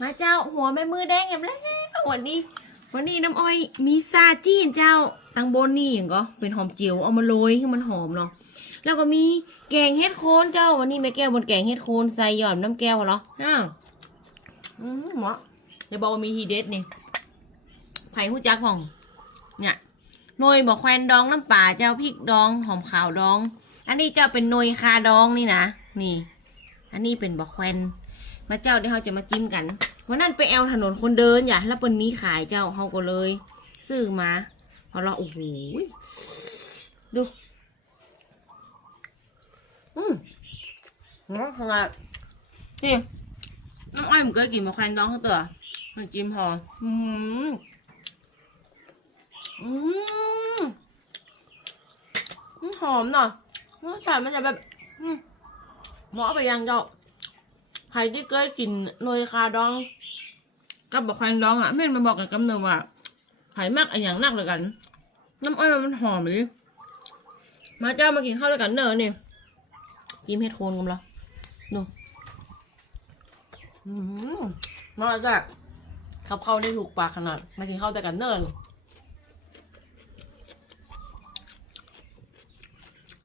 มาเจ้าหัวแม่มือแดงแอมแล้ววันนี้ วันนี้น้ำอ้อยมีซาจีนเจ้าตังบนนี่อย่างก็เป็นหอมเจียวเอามาโรยให้มันหอมเนาะแล้วก็มีแกงเฮ็ดโคนเจ้าวันนี้แม่แก้วบนแกงเฮ็ดโคนใส่หย่อนน้ำแก้วเหรออ้าวอืมหมาะอย่าบอกว่ามีฮีเด็ดนี่ไผ่หู้จักผ่องเนี่ยหน่วยบอกแควนดองน้ำป่าเจ้าพริกดองหอมขาวดอง อันนี้เจ้าเป็นหน่วยคาดองนี่นะนี่ อันนี้เป็นบอกแควน มาเจ้าเดี๋ยวเราจะมาจิ้มกันวันนั้นไปแอลถนนคนเดินอย่าแล้วเปิ้นมีขายเจ้าเฮาก็เลย ซื้อมาพอเราโอ้โหดูอืมน้องขนาดนี่น้องอ้อยมันเคยกินบอกแควนดองเขาตัวมันจิ้มพอมอืมอืมหอมเนาะรสชาติมันจะแบบหมาะไปยังเจ้า ใครที่เคยกินหนยคาดอง กับบอกแคนดองอะแม่นมาบอกกันกำเนิดว่าไผ่มากอันอย่างนักเลยกัน น้ำอ้อยมันหอมเลยมาเจ้ามากินข้าวด้วยกันเนอะนี่จิ้มเห็ดโคนกันเหรอดูมมาจ้ะกับข้าวได้ถูกปากขนาดมากินข้าวด้วยกันเนอะ